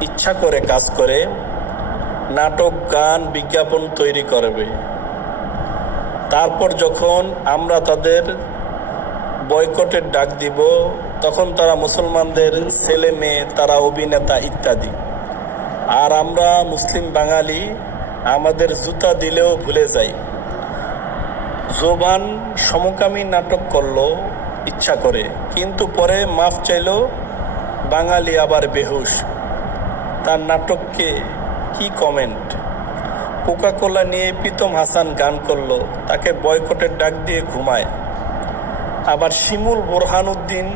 ইচ্ছা করে কাজ করে, নাটক, গান, বিজ্ঞাপন তৈরি করবে। তারপর যখন আমরা তাদের বয়কটের ডাক দিব, তখন তারা মুসলমানদের ছেলে মেয়ে, তারা অভিনেতা ইত্যাদি। আর আমরা মুসলিম বাঙালি আমাদের জুতা দিলেও ভুলে যাই। জোবান সমকামী নাটক করলো ইচ্ছা করে, কিন্তু পরে মাফ চাইলো, বাঙালি আবার বেহুশ। তার নাটককে কি কমেন্ট। কোকা-কোলা নিয়ে প্রীতম হাসান গান করলো, তাকে বয়কটের ডাক দিয়ে ঘুমায়। আবার শিমুল বোরহানুদ্দিন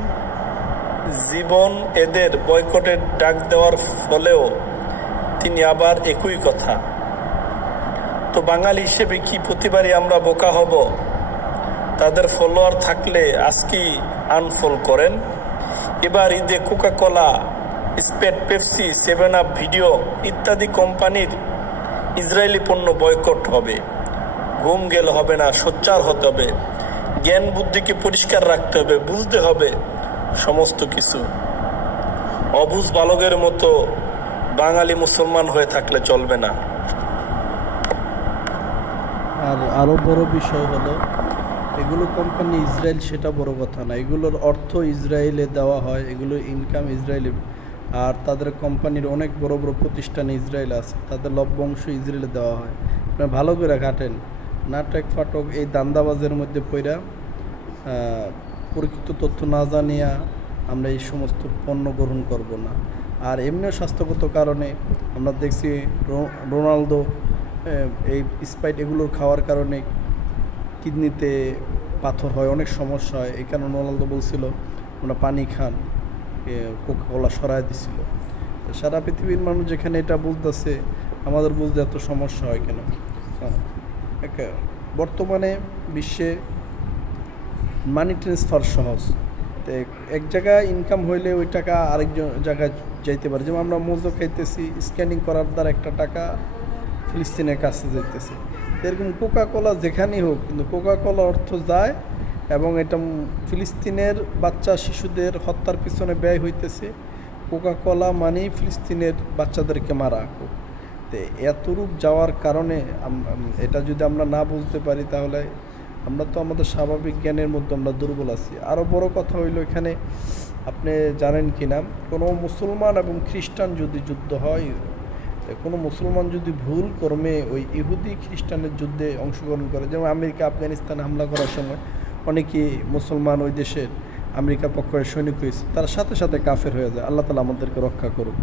জীবন এদের বয়কটের ডাক দেওয়ার ফলেও তিনি আবার একই কথা। তো বাঙালি হিসেবে কি প্রতিবারই আমরা বোকা হব? তাদের ফলোয়ার থাকলে আজকেই আনফলো করেন। এবার ঈদে Coca-Cola, Sprite, Pepsi, 7 up, video ইত্যাদি কোম্পানির ইসরায়েলি পণ্য বয়কট হবে। ঘুম গেলে হবে না, সোচ্চার হতে হবে, জ্ঞান বুদ্ধিকে পরিষ্কার রাখতে হবে, বুঝতে হবে সমস্ত কিছু। অবুঝ বালকের মতো বাঙালি মুসলমান হয়ে থাকলে চলবে না। আর আরও বড় বিষয় হলো, এগুলো কোম্পানি ইসরায়েল, সেটা বড় কথা না। এগুলোর অর্থ ইসরায়েলে দেওয়া হয়, এগুলোর ইনকাম ইসরায়েলে। আর তাদের কোম্পানির অনেক বড় বড় প্রতিষ্ঠান ইসরায়েল আছে, তাদের লভ্যাংশ ইসরায়েলে দেওয়া হয়। আপনারা ভালো করে ঘাটেন। নাটক ফাটক এই দান্দাবাজের মধ্যে পইরা প্রকৃত তথ্য না জানিয়া আমরা এই সমস্ত পণ্য গ্রহণ করব না। আর এমনিও স্বাস্থ্যগত কারণে আমরা দেখছি রোনালদো এই স্প্রাইট এগুলোর খাওয়ার কারণে কিডনিতে পাথর হয়, অনেক সমস্যা হয়। এই কারণে রোনালদো বলছিল আমরা পানি খান, কোকা-কোলা সরাই দিছিল। সারা পৃথিবীর মানুষ যেখানে এটা বুঝতেছে, আমাদের বুঝতে এত সমস্যা হয় কেন? বর্তমানে বিশ্বে মানি ট্রান্সফার সহজ। তো এক জায়গায় ইনকাম হইলে ওই টাকা আরেকজন জায়গায় যাইতে পারে। যেমন আমরা মোজো খাইতেছি, স্ক্যানিং করার দ্বারা একটা টাকা ফিলিস্তিনের কাছে যাইতেছে। এরকম কোকা-কোলা যেখানেই হোক, কিন্তু কোকা-কোলা অর্থ যায় এবং এটা ফিলিস্তিনের বাচ্চা শিশুদের হত্যার পিছনে ব্যয় হইতেছে। কোকা-কোলা মানেই ফিলিস্তিনের বাচ্চাদেরকে মারা। তো এতরূপ যাওয়ার কারণে এটা যদি আমরা না বুঝতে পারি, তাহলে আমরা তো আমাদের স্বাভাবিক জ্ঞানের মধ্যে আমরা দুর্বল আছি। আরও বড় কথা হইল, এখানে আপনি জানেন কি না, কোনো মুসলমান এবং খ্রিস্টান যদি যুদ্ধ হয়, কোনো মুসলমান যদি ভুল কর্মে ওই ইহুদি খ্রিস্টানের যুদ্ধে অংশগ্রহণ করে, যেমন আমেরিকা আফগানিস্তানে হামলা করার সময় অনেকেই মুসলমান ওই দেশের আমেরিকার পক্ষের সৈনিক হয়েছে, তার সাথে সাথে কাফের হয়ে যায়। আল্লাহ তাআলা আমাদেরকে রক্ষা করুক।